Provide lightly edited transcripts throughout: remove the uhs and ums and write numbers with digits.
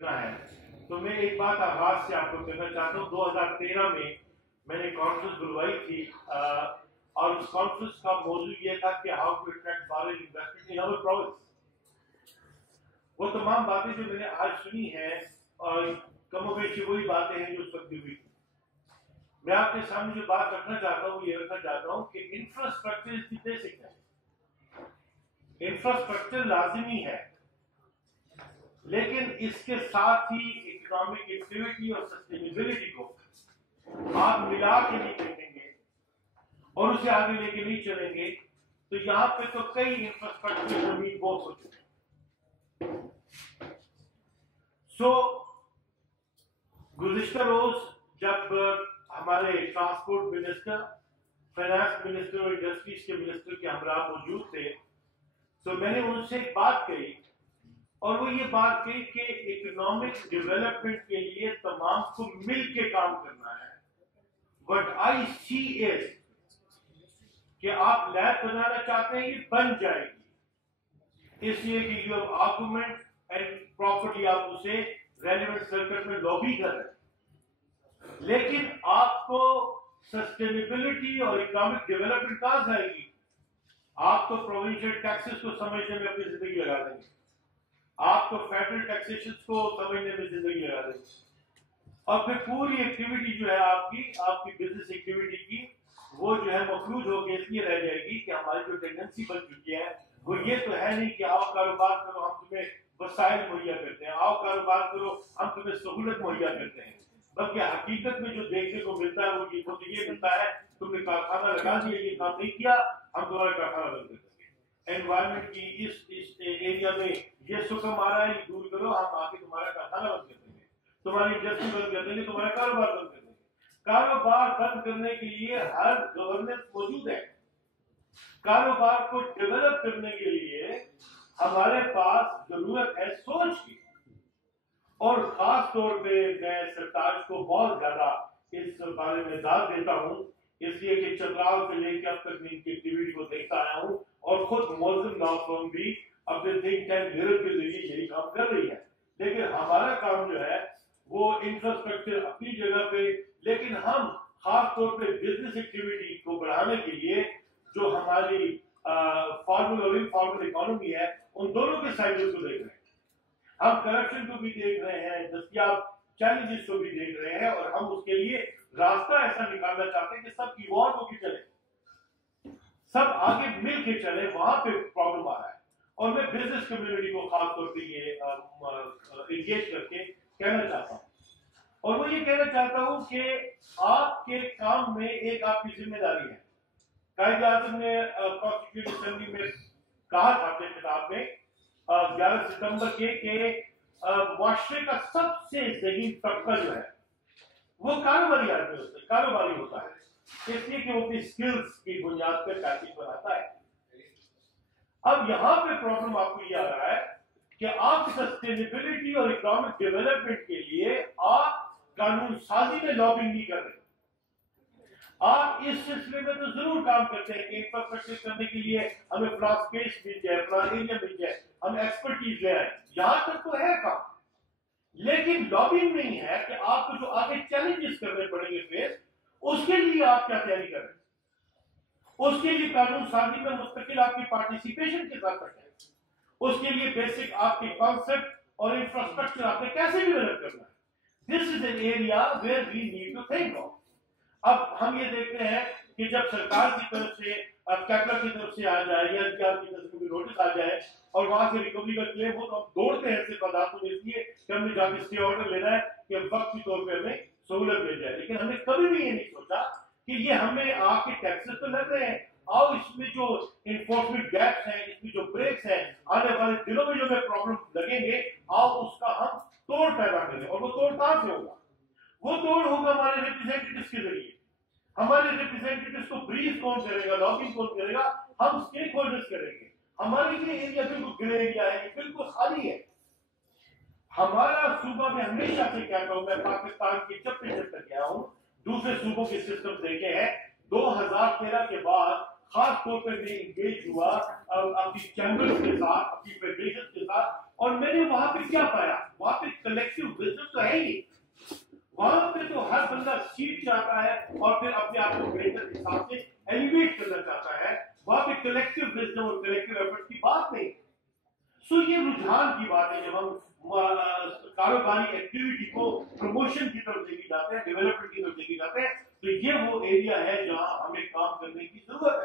है। तो मैं एक बात आगाज से आपको कहना चाहता हूँ। 2013 में मैंने कॉन्फ्रेंस बुलवाई थी और उस कॉन्फ्रेंस का मौजू ये था कि how to attract foreign investment in our province. वो तमाम बातें जो मैंने आज सुनी है और कमोबेशी वही बातें हैं जो उस वक्त भी हुई थी। मैं आपके सामने जो बात रखना चाहता हूँ ये रखना चाहता हूँ कि इंफ्रास्ट्रक्चर इसकी बेसिक है। इंफ्रास्ट्रक्चर लाजिमी है, लेकिन इसके साथ ही इकोनॉमिक एक्टिविटी और सस्टेनेबिलिटी को आप मिला के नहीं देखेंगे और उसे आगे लेके नहीं चलेंगे तो यहां पे तो कई इंफ्रास्ट्रक्चर जमीन बहुत हो चुके हैं। गुज़िश्ता रोज जब हमारे ट्रांसपोर्ट मिनिस्टर, फाइनेंस मिनिस्टर और इंडस्ट्रीज के मिनिस्टर के हमरा मौजूद थे, तो मैंने उनसे एक बात कही और वो ये बात कही कि इकोनॉमिक डेवलपमेंट के लिए तमाम को मिल के काम करना है। बट आई सी इज कि आप लैब बनाना चाहते हैं, ये बन जाएगी, इसलिए कि you have argument and properly आप उसे रेलेवेंट सर्कल में लॉबी कर रहे हैं, लेकिन आपको सस्टेनेबिलिटी और इकोनॉमिक डेवलपमेंट कहां जाएगी? आप तो प्रोविंशियल टैक्सेस को समझने में अपनी जिंदगी लगा देंगे, आप तो फेडरल टैक्सेशन को समझने में जिंदगी लगा देंगे और फिर पूरी एक्टिविटी जो है आपकी बिजनेस एक्टिविटी की वो जो है मफलूज होकर इसलिए रह जाएगी कि हमारी जो टेंडेंसी बन चुकी है वो ये तो है नहीं कि आओ कारोबार करो, हम तुम्हें वसाइल मुहैया करते हैं, आओ कारोबार करो, हम तुम्हें सहूलत मुहैया करते हैं। बल्कि हकीकत में जो देखने को मिलता है वो ये मिलता है, तुमने कारखाना लगा दिया, ये काम नहीं किया, हम तुम्हारा कारखाना बंद कर देंगे। एनवायरमेंट की इस एरिया में ये सुकम आ रहा है, ये दूर करो, हम आके तुम्हारा कारखाना बंद कर देंगे, तुम्हारी इंडस्ट्री बंद कर देंगे, तुम्हारा कारोबार बंद कर देंगे। कारोबार बंद करने के लिए हर गवर्नेंस मौजूद है। कारोबार को डेवलप करने के लिए हमारे पास जरूरत है सोच की, और खास तौर पे मैं सरताज को बहुत ज्यादा इस बारे में दाद देता हूं, इसलिए कि चतराल से लेकर अब तक इनकी एक्टिविटी को देखता आया हूं और खुद मौजूद लॉ फर्म भी अपने थिंक टैंक मिरर के जरिए यही काम कर रही है। लेकिन हमारा काम जो है वो इंफ्रास्ट्रक्चर अपनी जगह पे, लेकिन हम खास तौर पे बिजनेस एक्टिविटी को बढ़ाने के लिए जो हमारी फॉर्मल और इनफॉर्मल इकोनॉमी है उन दोनों के साइडों को देख रहे हैं। हम करप्शन को भी देख रहे हैं, दस्तियाब चैलेंजेस को भी देख रहे हैं, और हम उसके लिए रास्ता ऐसा निकालना चाहते हैं कि सब इवॉल्व होकर चले, सब आगे मिल के चले। वहां पे प्रॉब्लम आ रहा है और मैं बिजनेस कम्युनिटी को खास तौर पे ये इंगेज करके कहना चाहता हूं, और वो ये कहना चाहता हूं कि आपके काम में एक आपकी जिम्मेदारी है। कायद-ए-आज़म ने कॉन्स्टिट्यूशन असेंबली में कहा था अपने खिताब में 11 सितंबर के मुआशरे का सबसे ज़हीन तबका जो है वो कारोबारी आदमी होता है, कारोबारी होता है, इसलिए कि वो अपनी स्किल्स की बुनियाद पर पैकेज बनाता है। अब यहां पे प्रॉब्लम आपको ये आ रहा है कि आप सस्टेनेबिलिटी और इकोनॉमिक डेवलपमेंट के लिए आप कानून साजी में लॉबिंग नहीं कर रहे। आप इस सिलसिले में तो जरूर काम करते हैं कि इंफ्रास्ट्रक्चर करने के लिए हमें फला स्पेस मिल जाए, फला एरिया मिल जाए, हम एक्सपर्टीज ले आए, यहां तक तो है काम, लेकिन लॉबिंग नहीं है कि आपको जो आगे चैलेंजेस करने पड़ेंगे फेस, उसके लिए आप क्या तैयारी कर रहे हैं, उसके लिए कानून साजी में मुस्तकिल आपकी पार्टिसिपेशन के साथ है, उसके लिए बेसिक आपके कॉन्सेप्ट और इंफ्रास्ट्रक्चर आपने कैसे डेवलप करना है। This is an area where we need to think of. अब हम ये देखते हैं कि जब सरकार की तरफ से कैपिटल की तरफ से आ जाए या एनपीआर की तरफ से कोई नोटिस आ जाए और वहां से रिकवरी का क्लेम हो तो हम दौड़ते हैं ऐसे पदार्थों में, इसलिए कि हमने जाके स्टे ऑर्डर लेना है कि वक्त के तौर पर हमें सहूलत मिल जाए। लेकिन हमने कभी भी ये नहीं सोचा कि ये हमें आपके टैक्सेस तो लग रहे हैं, आओ इसमें जो इन्फोर्समेंट गैप्स हैं, इसमें जो ब्रेक्स हैं, आने वाले दिनों में जो हमें प्रॉब्लम लगेंगे, आओ उसका हम तोड़ पैदा करें। और वो तोड़ कहां से होगा? वो तोड़ होगा हमारे रिप्रेजेंटेटिव्स के जरिए। हमारे रिप्रेजेंटेटिव्स को ब्रीफ कौन करेगा, लॉबिंग कौन करेगा? हम स्टेक होल्डर्स करेंगे। हमारे लिए एरिया बिल्कुल ग्रे एरिया है, बिल्कुल खाली है। हमारा सूबा में हमेशा से कहता हूं, मैं पाकिस्तान की जब तक गया हूं, दूसरे सूबों के सिस्टम देखे हैं, 2013 के बाद खास तौर पर मैं इंगेज हुआ अपनी चैंबर्स के साथ, अपनी फेडरेशन के साथ, और मैंने वहां पे क्या पाया, वहां पे कलेक्टिव बिजनेस तो है ही, वहां पे तो हर बंदा सीट चाहता है और फिर अपने आप को बेहतर हिसाब से एलिवेट करना चाहता है, वहां पे कलेक्टिव विजडम और कलेक्टिव एफर्ट की बात नहीं। सो ये रुझान की बात है, जब हम कारोबारी एक्टिविटी को प्रमोशन की तरफ लेके जाते हैं, डेवलपमेंट की तरफ लेके जाते हैं, तो ये वो एरिया है जहां हमें काम करने की जरूरत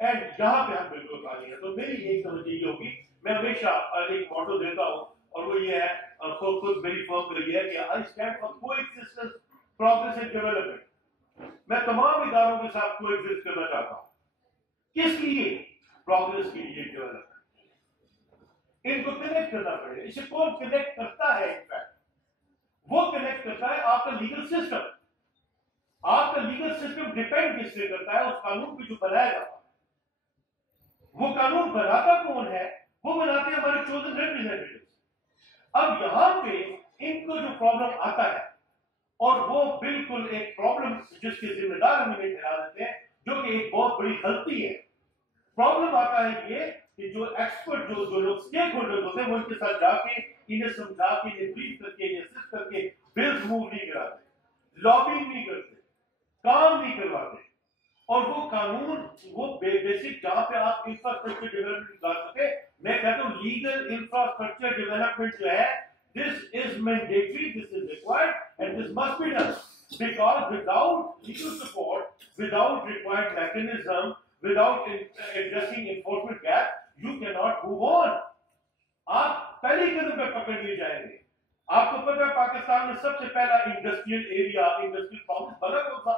है एंड जहां पे हम बिल्कुल खाली है। तो मेरी एक समझ ये होगी, मैं हमेशा एक मॉडल देता हूं और वो ये है, खुद मेरी फर्म रही है कि I stand for coexistence, progress and development. मैं तमाम इदारों के साथ कोएग्जिस्ट करना चाहता हूं, किस लिए, प्रोग्रेस के लिए, डेवलपमेंट। इनको कनेक्ट करना पड़ेगा। इसे कौन कनेक्ट करता है? इनफैक्ट वो कनेक्ट करता है आपका लीगल सिस्टम। आपका लीगल सिस्टम डिपेंड किससे करता है? उस कानून पे जो बनाया जाता है। वो कानून बनाता कौन है? वो बनाते हैं हमारे चोजन रिप्रेजेंटेटिव्स। अब यहां पे इनको जो प्रॉब्लम आता है, और वो बिल्कुल एक प्रॉब्लम जिसके जिम्मेदार हम इन्हें ठहरा देते हैं, जो कि एक बहुत बड़ी गलती है। प्रॉब्लम आता है ये कि जो एक्सपर्ट, जो लोग स्टेक होल्डर्स होते हैं, वो इनके साथ जाके इन्हें समझा के, इन्हें ब्रीफ करके, इन्हें असिस्ट करके बिल्स मूव नहीं कराते, लॉबिंग नहीं करते, काम नहीं करवाते। और वो कानून, वो बेसिक जहां पे आप इंफ्रास्ट्रक्चर डेवलपमेंट ला सके, मैं कहता हूं लीगल इंफ्रास्ट्रक्चर डेवलपमेंट जो है, this is mandatory, this is required and this must be done, because without legal support, without required mechanism, without addressing enforcement gap, you cannot move on. आप पहले कदम पे पकड़ लिए जाएंगे। आपको पता है पाकिस्तान में सबसे पहला इंडस्ट्रियल एरिया, इंडस्ट्रियल प्रॉब्लम बना कौन सा?